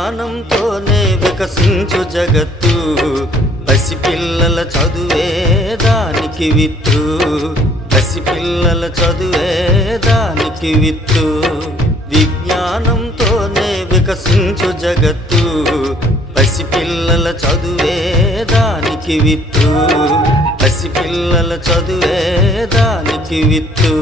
విజ్ఞానంతోనే వికసించు జగత్తు, పసిపిల్లల చదువే దానికి విత్తు, పసిపిల్లల చదువే దానికి విత్తు. విజ్ఞానంతోనే వికసించు జగత్తు, పసిపిల్లల చదువే దానికి విత్తు, పసిపిల్లల చదువే దానికి విత్తు.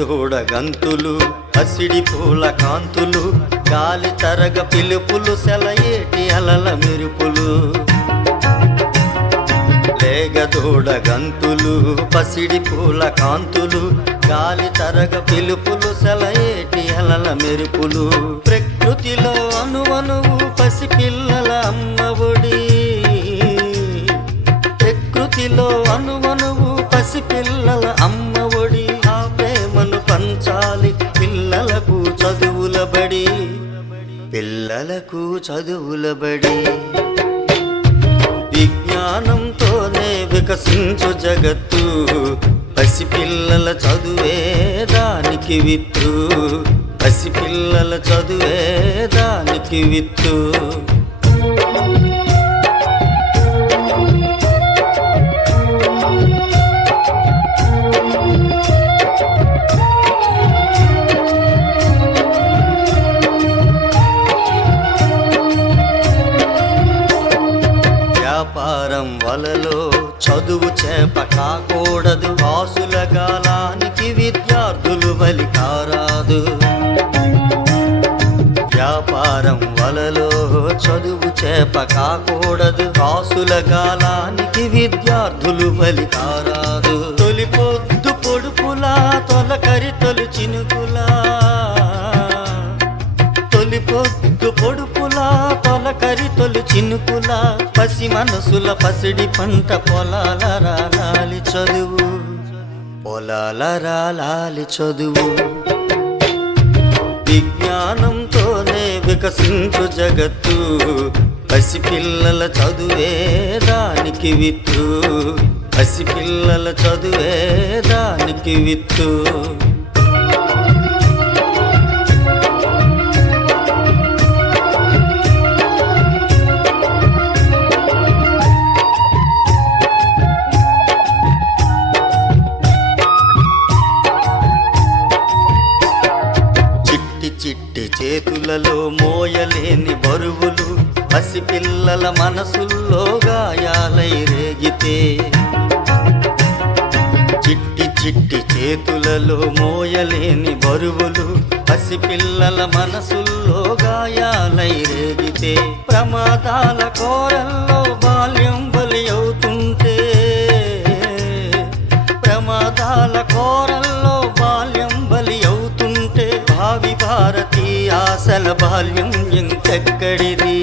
దూడ గంతులు, పసిడి పూల కాంతులు, గాలి తరగ పిలుపులు, సెలయేటి అలల మెరుపులు. లేగదూడ గంతులు, పసిడి పూల కాంతులు, గాలి తరగ పిలుపులు, సెలయేటి అలల మెరుపులు. ప్రకృతిలో అణువణువు పసిపిల్లల అమ్మఒడి, ప్రకృతిలో అణువణువు పసిపిల్లల అమ్మఒడి. పంచాలి పిల్లలకు చదువుల బడి, పిల్లలకు చదువుల బడి. విజ్ఞానంతోనే వికసించు జగత్తు, పసిపిల్లల చదువే దానికి విత్తు, పసిపిల్లల చదువే దానికి విత్తు. వ్యాపారం వలలో చదువు చేప కాకూడదు, ఆసుల గాలానికి విద్యార్థులు బలి కారాదు. వ్యాపారం వలలో చదువు చేప కాకూడదు, ఆసుల గాలానికి విద్యార్థులు బలి కారాదు. తొలి పొద్దు పొడుపులా, తొలకరి తొలి చినుకులా, తొలి పొద్దు పొడుపులా, తొలకరి తొలి చినుకులా, పసి మనసుల పసిడి పంట పొలాల రాలాలి చదువు, పొలాల రాలాలి చదువు. విజ్ఞానంతోనే వికసించు జగత్తు, పసిపిల్లల చదువే దానికి విత్తు, పసిపిల్లల చదువే దానికి విత్తు. చిట్టి చేతులలో మోయలేని బరువులు, పసిపిల్లల మనసుల్లో గాయాలై రేగితే. చిట్టి చిట్టి చేతులలో మోయలేని బరువులు, పసిపిల్లల మనసుల్లో గాయాలై రేగితే. ప్రమాదాల కోరల్లో బాల్యం బలి అవుతుంటే, ప్రమాదాల కోరల్లో బాల్యం బలి అవుతుంటే. భావి భారతీయ ఆశల బాల్యం ఇంకెక్కడిది,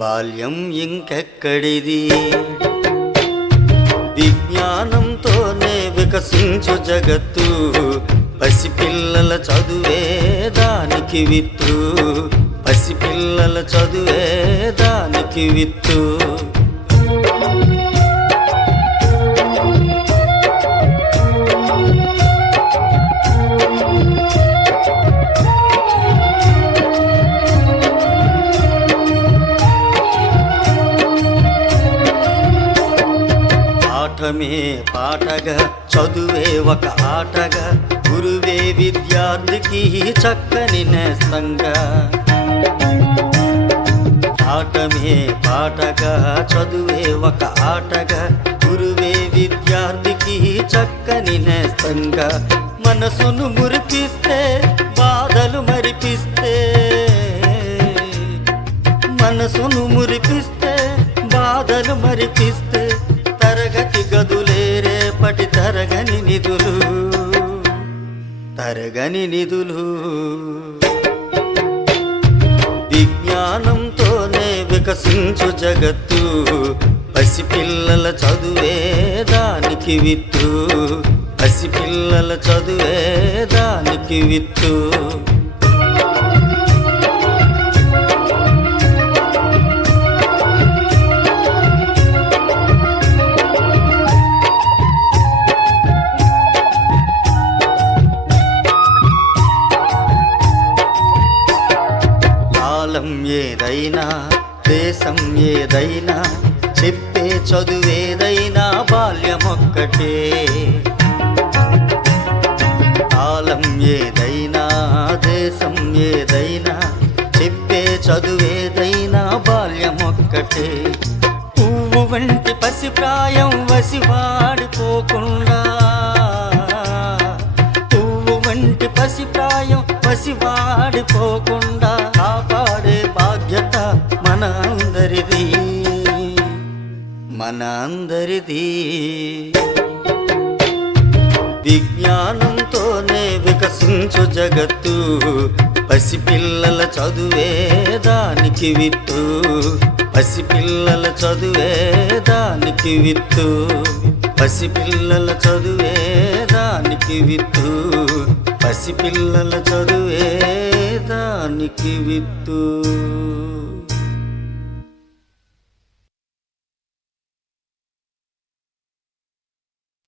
బాల్యం ఇంకెక్కడిది. విజ్ఞానంతోనే వికసించు జగత్తు, పసిపిల్లల చదువే దానికి విత్తు, పసిపిల్లల చదువే దానికి విత్తు. పాఠమే పాటగా, చదువే ఒక ఆటగా, గురువే విద్యార్థికి చక్కని నేస్తంగా. పాఠమే పాటగా, చదువే ఒక ఆటగా, గురువే విద్యార్థికి చక్కని నేస్తంగా. మనసును మురిపిస్తే, బాధలు మరిపిస్తే, మనసును మురిపిస్తే, బాధలు మరిపిస్తే. తరగతి గదులే రేపటి తరగని నిధులు, తరగని నిధులు. విజ్ఞానంతోనే వికసించు జగత్తు, పసిపిల్లల చదువే దానికి విత్తు, పసిపిల్లల చదువే దానికి విత్తు. బాల్యమొక్కటే. కాలం ఏదైనా దేశం ఏదైనా చెప్పే చదువేదైనా బాల్యమొక్కటే. పువ్వు వంటి పసిప్రాయం వసివాడిపోకుండా, పువ్వు వంటి పసిప్రాయం వసివాడిపోకుండా కాపాడే బాధ్యత మన అందరిది, మన అందరిది. విజ్ఞానంతోనే వికసించు జగత్తు, పసిపిల్లల చదువే దానికి విత్తు, పసిపిల్లల చదువే దానికి విత్తు, పసిపిల్లల చదువే దానికి విత్తు, పసిపిల్లల చదువే దానికి విత్తు.